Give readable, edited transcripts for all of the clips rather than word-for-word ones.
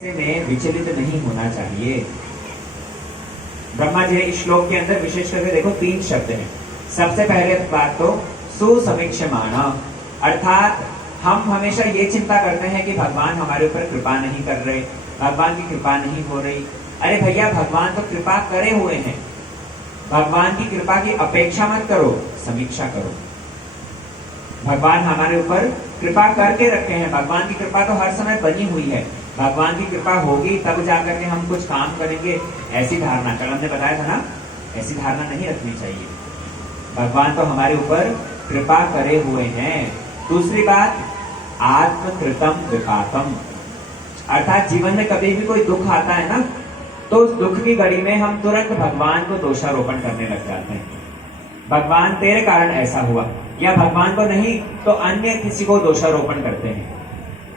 में विचलित नहीं होना चाहिए। ब्रह्मा जी इस श्लोक के अंदर विशेष करके देखो 3 शब्द हैं। सबसे पहले बात तो सुसमीक्षमाण, अर्थात हम हमेशा ये चिंता करते हैं कि भगवान हमारे ऊपर कृपा नहीं कर रहे, भगवान की कृपा नहीं हो रही। अरे भैया, भगवान तो कृपा करे हुए हैं। भगवान की कृपा की अपेक्षा मत करो, समीक्षा करो। भगवान हमारे ऊपर कृपा करके रखे हैं। भगवान की कृपा तो हर समय बनी हुई है। भगवान की कृपा होगी तब जाकर के हम कुछ काम करेंगे, ऐसी धारणा, कल हमने बताया था ना, ऐसी धारणा नहीं रखनी चाहिए। भगवान तो हमारे ऊपर कृपा करे हुए हैं। दूसरी बात, आत्मकृतम विपाकम, अर्थात जीवन में कभी भी कोई दुख आता है ना, तो उस दुख की घड़ी में हम तुरंत भगवान को दोषारोपण करने लग जाते हैं। भगवान तेरे कारण ऐसा हुआ, या भगवान को नहीं तो अन्य किसी को दोषारोपण करते हैं।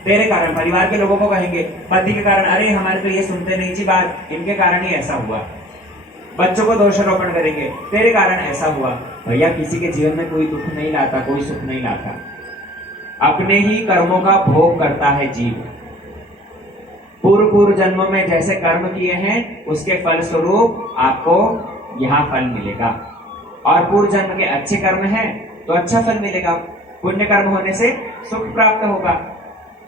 तेरे कारण, परिवार के लोगों को कहेंगे, पति के कारण, अरे हमारे तो ये सुनते नहीं जी बात, इनके कारण ही ऐसा हुआ। बच्चों को दोषारोपण करेंगे, तेरे कारण ऐसा हुआ। भैया, किसी के जीवन में कोई दुख नहीं लाता, कोई सुख नहीं लाता। अपने ही कर्मों का भोग करता है जीव। पूर्व जन्मों में जैसे कर्म किए हैं उसके फल स्वरूप आपको यहाँ फल मिलेगा। और पूर्व जन्म के अच्छे कर्म हैं तो अच्छा फल मिलेगा। पुण्य कर्म होने से सुख प्राप्त होगा,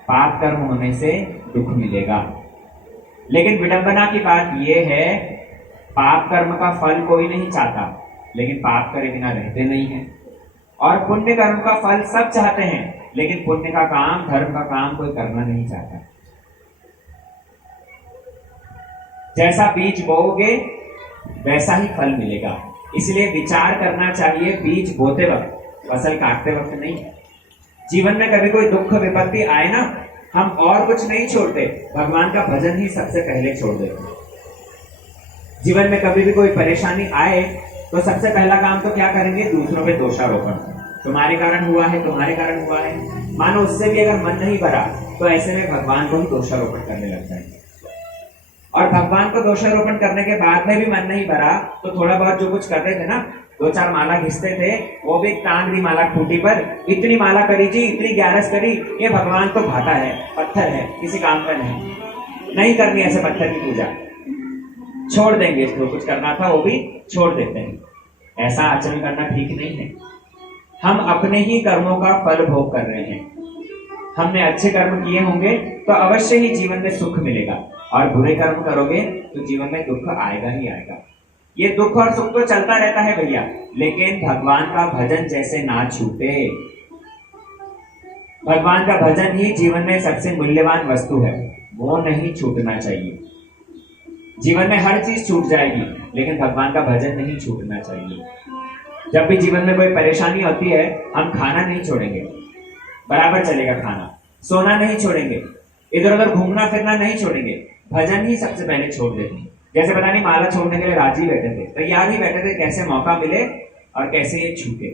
पाप कर्म होने से दुख मिलेगा। लेकिन विडंबना की बात यह है, पाप कर्म का फल कोई नहीं चाहता, लेकिन पाप करे बिना रहते नहीं है। और पुण्य कर्म का फल सब चाहते हैं, लेकिन पुण्य का काम, धर्म का काम कोई करना नहीं चाहता। जैसा बीज बोओगे वैसा ही फल मिलेगा। इसलिए विचार करना चाहिए बीज बोते वक्त, फसल काटते वक्त नहीं। जीवन में कभी कोई दुख विपत्ति आए ना, हम और कुछ नहीं छोड़ते, भगवान का भजन ही सबसे पहले छोड़ देते। जीवन में कभी भी कोई परेशानी आए तो सबसे पहला काम तो क्या करेंगे, दूसरों पे दोषारोपण। तुम्हारे कारण हुआ है, तुम्हारे कारण हुआ है। मानो उससे भी अगर मन नहीं भरा तो ऐसे में भगवान को ही दोषारोपण करने लग जाएंगे। और भगवान को दोषारोपण करने के बाद में भी मन नहीं भरा तो थोड़ा बहुत जो कुछ कर रहे थे ना, 2-4 माला घिसते थे, वो भी टांग दी माला खूंटी पर, इतनी माला करी जी, इतनी 11 करी, ये भगवान तो भाटा है, पत्थर है, किसी काम का नहीं करनी ऐसे पत्थर की पूजा, छोड़ देंगे। इसको कुछ करना था वो भी छोड़ देते हैं। ऐसा आचरण करना ठीक नहीं है। हम अपने ही कर्मों का फल भोग कर रहे हैं। हमने अच्छे कर्म किए होंगे तो अवश्य ही जीवन में सुख मिलेगा, और बुरे कर्म करोगे तो जीवन में दुख आएगा ही आएगा। ये दुख और सुख तो चलता रहता है भैया, लेकिन भगवान का भजन जैसे ना छूटे। भगवान का भजन ही जीवन में सबसे मूल्यवान वस्तु है, वो नहीं छूटना चाहिए। जीवन में हर चीज छूट जाएगी, लेकिन भगवान का भजन नहीं छूटना चाहिए। जब भी जीवन में कोई परेशानी होती है, हम खाना नहीं छोड़ेंगे, बराबर चलेगा खाना। सोना नहीं छोड़ेंगे, इधर उधर घूमना फिरना नहीं छोड़ेंगे, भजन ही सबसे पहले छोड़ देते हैं। जैसे पता नहीं माला छोड़ने के लिए राजी बैठे थे, तैयार ही बैठे थे, कैसे मौका मिले और कैसे ये छूटे।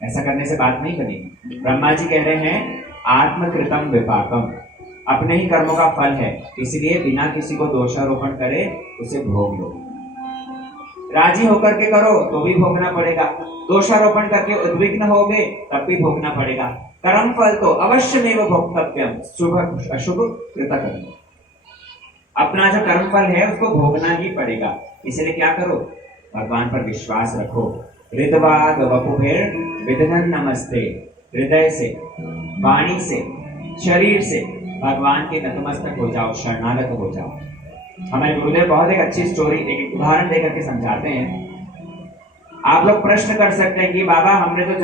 ऐसा करने से बात नहीं बनेगी। ब्रह्मा जी कह रहे हैं आत्मकृतम विपाकम, अपने ही कर्मों का फल है, इसलिए बिना किसी को दोषारोपण करे उसे भोग लो। राजी होकर के करो तो भी भोगना पड़ेगा, दोषारोपण करके उद्विग्न होगे तब भी भोगना पड़ेगा। कर्म फल तो अवश्य में वो भोक्तव्यम, शुभ अशुभ कृतकर्म। अपना जो कर्म फल है उसको भोगना ही पड़ेगा। इसलिए क्या करो, भगवान पर विश्वास रखो। हृदवाद वपुभिर विदधन नमस्ते, हृदय से, वाणी से, शरीर से भगवान के नतमस्तक हो जाओ, शरणागत हो जाओ। हमारे गुरुदेव बहुत एक अच्छी स्टोरी, एक उदाहरण देकर के समझाते हैं। आप लोग प्रश्न कर सकते हैं कि बाबा हमने तो